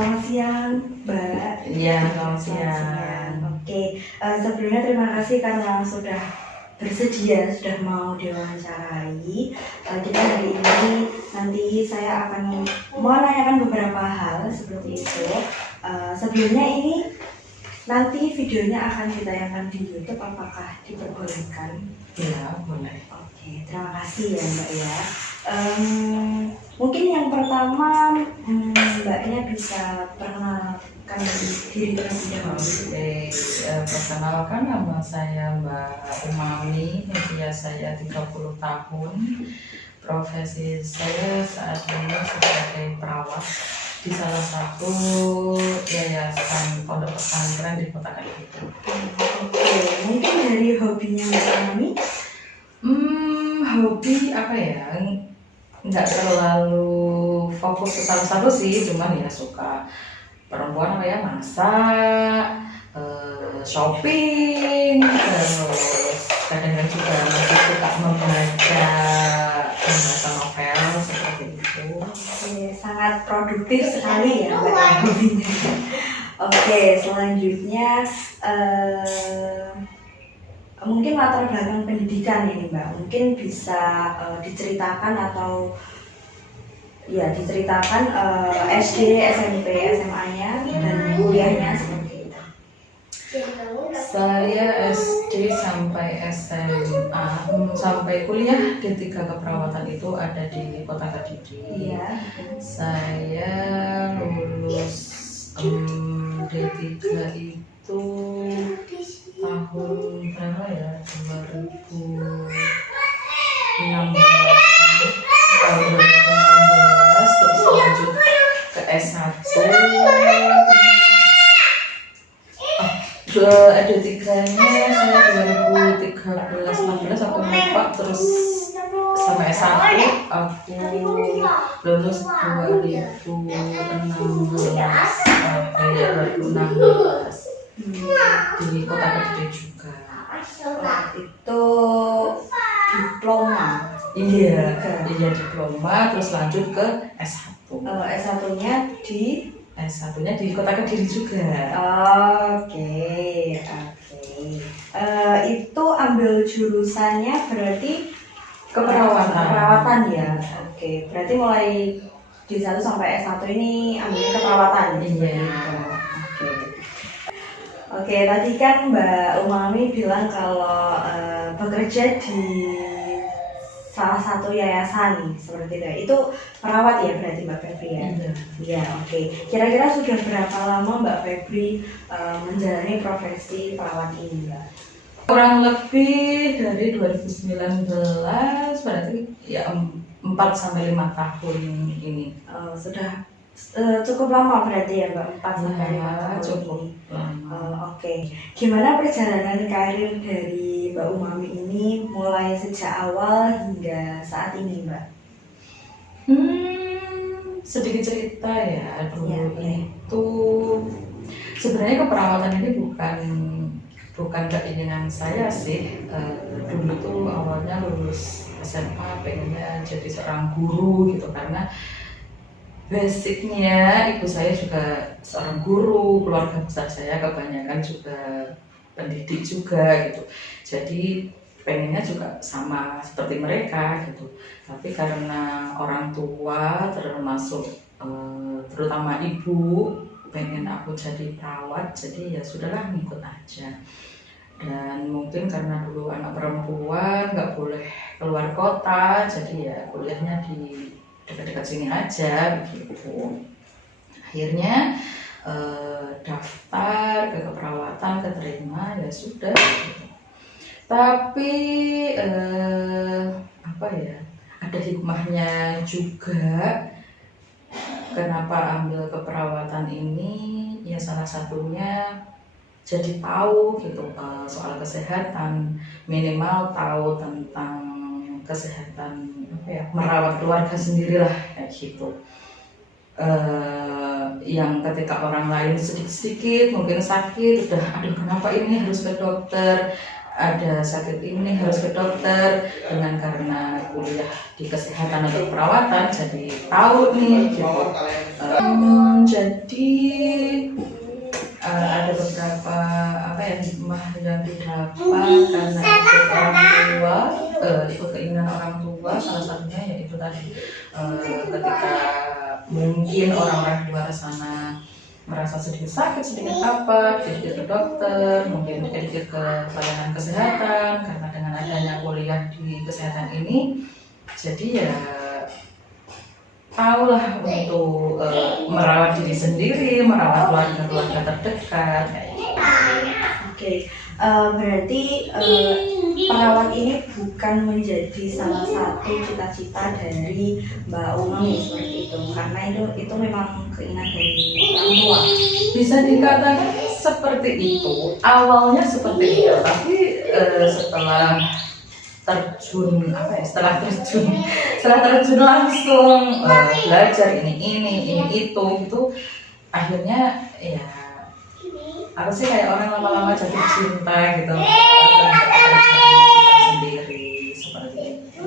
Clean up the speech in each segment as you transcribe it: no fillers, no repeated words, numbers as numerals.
Selamat siang, Mbak. Iya, selamat siang. Oke, sebelumnya terima kasih karena sudah bersedia, sudah mau diwawancarai. Kita hari ini nanti saya akan menanyakan beberapa hal seperti itu. Sebelumnya ini nanti videonya akan ditayangkan di YouTube, apakah diperbolehkan? Iya, boleh. Oke, terima kasih ya Mbak ya. Mungkin yang pertama Mbaknya bisa perkenalkan diri terlebih dahulu. Oke, perkenalkan nama saya Mbak Umami, usia saya 30 tahun. Profesi saya saat ini sebagai perawat di salah satu yayasan pondok pesantren di Kota Kediri. Oke, mungkin dari hobinya Mbak Umami? Hobi apa ya? Nggak terlalu fokus ke salah satu sih, cuman ya suka perempuan apa ya, masak, shopping, terus kadang-kadang juga masih suka membaca novel seperti itu. Oke, sangat produktif sekali ya Mbak ya, hobinya. Oke, selanjutnya mungkin latar belakang pendidikan ini Mbak, mungkin bisa diceritakan atau ya diceritakan SD, SMP, SMA-nya dan kuliahnya seperti itu. Saya SD sampai SMA sampai kuliah D3 keperawatan itu ada di Kota Kediri. Iya. Saya lulus D3 itu tahun berapa ya? 2016 terus lanjut ke S1. D3-nya saya 2013-14 aku lupa, terus sama S1 aku lulus 2016 di Kota Kediri juga. Itu diploma. Iya diploma, terus lanjut ke S1. S1-nya di Kota Kediri juga. Oke. Itu ambil jurusannya berarti keperawatan ya. Oke, berarti mulai di 1 sampai S1 ini ambil keperawatan. Iya. Oke, tadi kan Mbak Umami bilang kalau bekerja di salah satu yayasan seperti itu. Itu perawat ya berarti Mbak Febri ya? Iya, oke. Kira-kira sudah berapa lama Mbak Febri menjalani profesi perawat ini, Mbak? Kurang lebih dari 2019, berarti ya 4 sampai 5 tahun ini. Sudah cukup lama berarti ya Mbak, 4 sampai 5 tahun cukup ini. lama. Oke. Gimana perjalanan karir dari Mbak Umami ini mulai sejak awal hingga saat ini, Mbak? Sedikit cerita ya, dulu Ya, itu sebenarnya keperawatan ini bukan keinginan saya sih. Dulu tuh awalnya lulus SMA pengennya jadi seorang guru gitu, karena basicnya ibu saya juga seorang guru, keluarga besar saya kebanyakan juga pendidik juga gitu. Jadi pengennya juga sama seperti mereka gitu. Tapi karena orang tua termasuk terutama ibu pengen aku jadi perawat, jadi ya sudahlah ngikut aja. Dan mungkin karena dulu anak perempuan nggak boleh keluar kota, jadi ya kuliahnya di dekat-dekat sini aja begitu. Akhirnya daftar ke keperawatan, keterima, ya sudah gitu. Tapi ada hikmahnya juga kenapa ambil keperawatan ini, ya salah satunya jadi tahu gitu soal kesehatan, minimal tahu tentang kesehatan merawat keluarga sendirilah kayak gitu. Yang ketika orang lain sedikit-sedikit mungkin sakit, udah aduh kenapa ini harus ke dokter, ada sakit ini harus ke dokter, dengan karena kuliah di kesehatan atau perawatan jadi tahu nih gitu. Jadi ada beberapa apa ya hikmah yang didapat karena ikut orang tua, ikut keinginan orang tua. Salah satunya yaitu tadi ketika mungkin orang-orang di luar sana merasa sedikit sakit, sedikit apa, sedikit ke dokter, mungkin sedikit ke pelayanan kesehatan, karena dengan adanya kuliah di kesehatan ini, jadi ya tahulah untuk merawat diri sendiri, merawat keluarga terdekat. Oke, berarti perawat ini bukan menjadi salah satu cita-cita dari Mbak Umami seperti itu, karena itu memang keinginan dari orang tua. Bisa dikatakan seperti itu, awalnya seperti itu, tapi setelah terjun langsung belajar ini itu akhirnya ya aku sih kayak orang lama-lama jatuh cinta gitu terhadap kita sendiri seperti itu.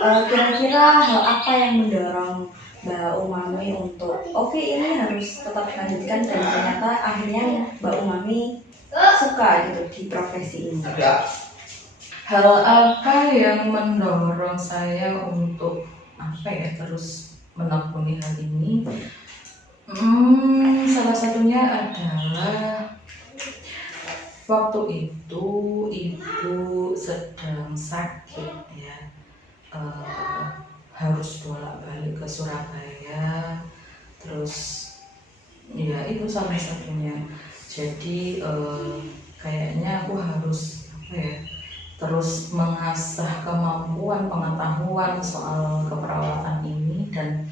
Kira-kira hal apa yang mendorong Mbak Umami untuk oke, ini harus tetap dilanjutkan, dan ternyata akhirnya Mbak Umami suka gitu di profesi ini? Hal apa yang mendorong saya untuk terus menekuni hal ini? Salah satunya adalah waktu itu ibu sedang sakit ya, harus bolak-balik ke Surabaya, terus ya itu salah satunya. Jadi kayaknya aku harus terus mengasah kemampuan pengetahuan soal keperawatan ini, dan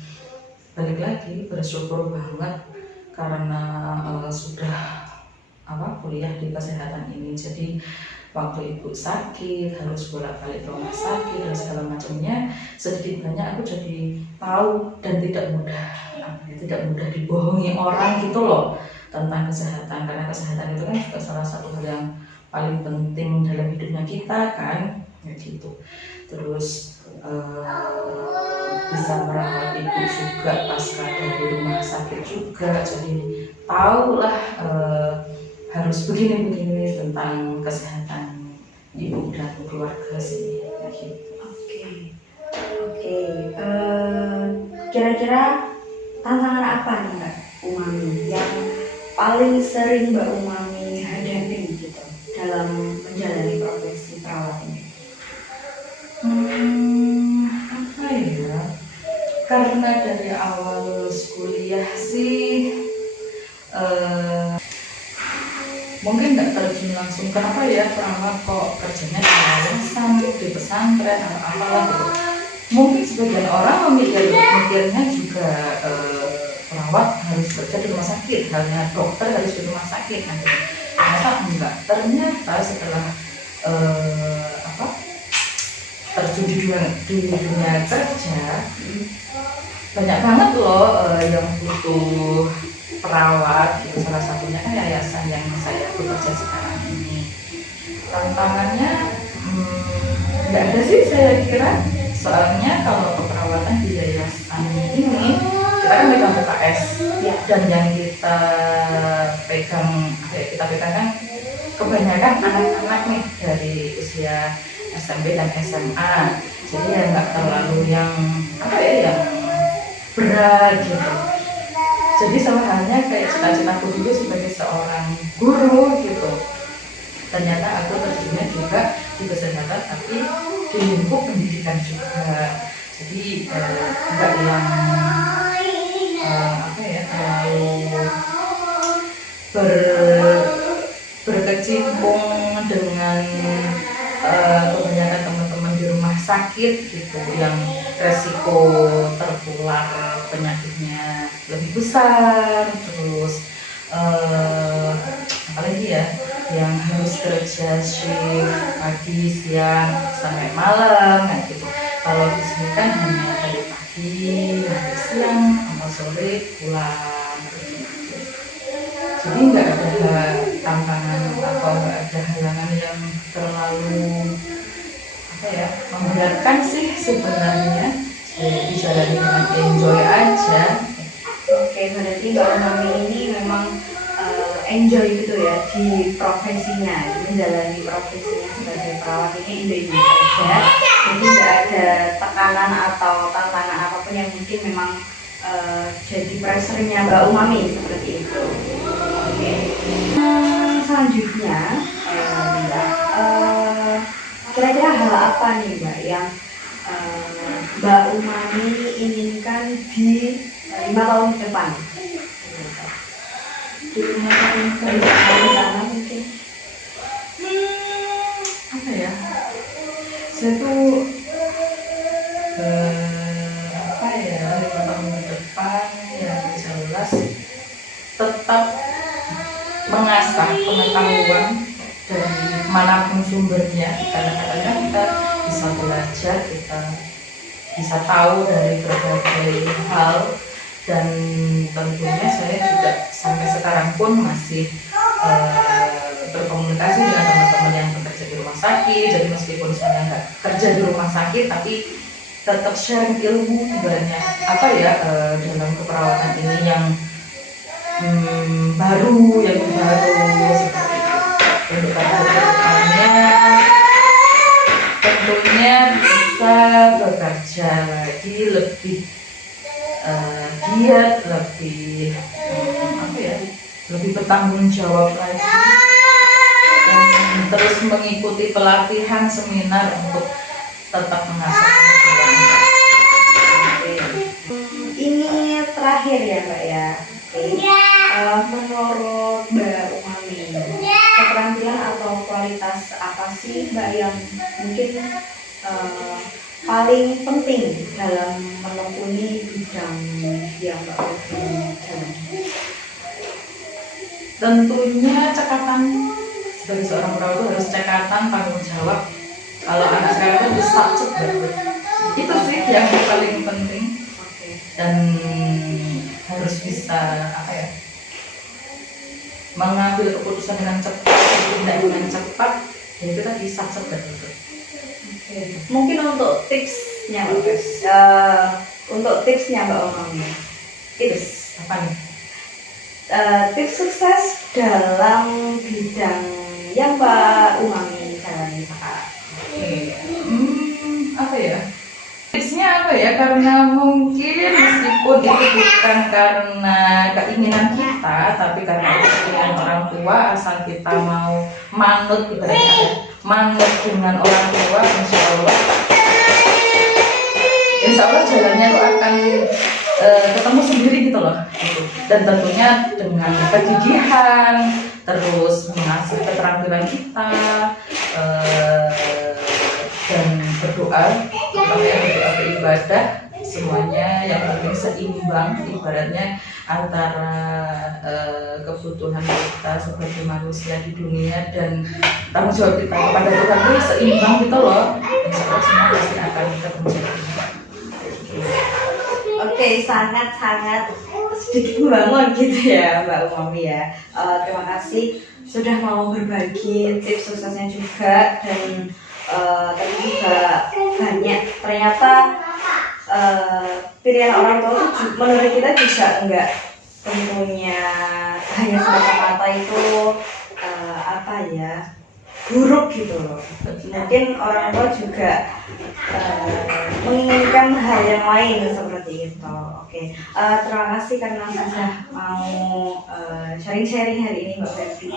balik lagi bersyukur banget karena sudah kuliah di kesehatan ini. Jadi waktu ibu sakit harus bolak-balik ke rumah sakit dan segala macamnya, sedikit banyak aku jadi tahu dan tidak mudah dibohongi orang gitu loh tentang kesehatan, karena kesehatan itu kan juga salah satu hal yang paling penting dalam hidupnya kita kan, ya gitu. Terus bisa merawat ibu juga pasca dari rumah sakit juga, jadi tahulah harus begini tentang kesehatan ibu dan keluarga sih, ya gitu. Oke. Kira-kira tantangan apa nih Mbak Umami yang paling sering Mbak Umami hadapi gitu dalam menjalani profesi perawat ini? Karena dari awal lulus kuliah sih mungkin nggak terjun langsung, kenapa ya perawat kok kerjanya di yayasan, di pesantren atau apalah gitu. Mungkin sebagian orang mikirnya juga perawat harus kerja di rumah sakit, halnya dokter harus di rumah sakit nanti. Ternyata enggak, ternyata setelah terjun di dunia kerja, banyak banget loh yang butuh perawat gitu. Salah satunya kan yayasan yang saya bekerja sekarang ini. Tantangannya nggak ada sih saya kira, soalnya kalau keperawatan di yayasan ini kita kan pegang UKS ya, dan yang kita pegang kan kebanyakan anak-anak nih dari usia SMP dan SMA, jadi ya nggak terlalu yang yang berat gitu. Jadi sama halnya kayak cita-citaku dulu sebagai seorang guru gitu, ternyata aku terjunnya juga di kesehatan tapi di lingkup pendidikan juga. Jadi nggak yang terlalu berkecimpung dengan kebanyakan teman-teman di rumah sakit gitu, yang resiko tertular penyakitnya lebih besar, terus apalagi ya yang harus kerja shift pagi, siang sampai malam gitu. Kalau di sini kan hanya dari pagi, dari siang, sama sore pulang gitu. Jadi nggak ada tantangan atau nggak ada halangan yang terlalu memberatkan sih sebenarnya. Dijalani dengan enjoy aja. Oke, berarti Mbak Umami ini memang enjoy gitu ya di profesinya, di menjalani profesinya sebagai perawat ini enjoy aja. Jadi nggak ada tekanan atau tantangan apapun yang mungkin memang jadi pressure-nya Mbak Umami seperti itu. Oke. Selanjutnya, kira-kira hal apa nih Mbak yang Mbak Umami inginkan di 5 tahun ke depan? Di 5 tahun ke Dari depan mungkin. apa ya? Saya tuh 5 tahun ke depan yang jelas tetap mengasah pengetahuan dari manapun sumbernya, karena kadang-kadang kita bisa belajar, kita bisa tahu dari berbagai hal, dan tentunya saya juga sampai sekarang pun masih berkomunikasi dengan teman-teman yang bekerja di rumah sakit. Jadi meskipun saya nggak kerja di rumah sakit, tapi tetap sharing ilmu banyak dalam keperawatan ini yang baru seperti itu. Untuk kedepannya tentunya bisa bekerja lagi lebih giat, lebih bertanggung jawab lagi, dan terus mengikuti pelatihan seminar untuk tetap mengasah kemampuan. Ini terakhir ya Mbak ya. Menurut Mbak Umami, keterampilan atau kualitas apa sih Mbak yang mungkin paling penting dalam menekuni bidang yang Mbak Umami jalani? Tentunya cekatan. Sebagai seorang perawat itu harus cekatan, tanggung jawab. Kalau anak sekarang itu disabset banget. Itu sih yang paling penting. Dan harus bisa mengambil keputusan dengan cepat, bertindak dengan cepat. Ya itu tadi sabset banget. Mungkin untuk tipsnya Mbak, Mbak Umami, tips Apa nih? tips sukses dalam bidang yang Mbak Umami jalani sekarang. Tipsnya karena mungkin meskipun itu bukan karena keinginan kita, tapi karena keinginan orang tua, asal kita mau manut dengan orang tua, insya Allah jalannya itu akan ketemu sendiri gitu loh. Dan tentunya dengan kegigihan, terus mengasah keterampilan kita, dan berdoa beribadah, semuanya yang penting seimbang, ibaratnya antara kebutuhan kita sebagai manusia di dunia dan tanggung jawab kita kepada Tuhan itu seimbang gitu loh. Insya Allah semua pasti akan ketemu. Oke, sangat sedikit membangun gitu ya Mbak Umami ya. Terima kasih sudah mau berbagi tips suksesnya juga, dan tadi juga banyak ternyata pilihan orang tua itu menurut kita juga enggak tentunya hanya semata-mata itu buruk gitu loh. Mungkin orang tua juga menginginkan hal yang lain seperti itu. Oke, terima kasih karena sudah mau sharing-sharing hari ini Mbak Umami.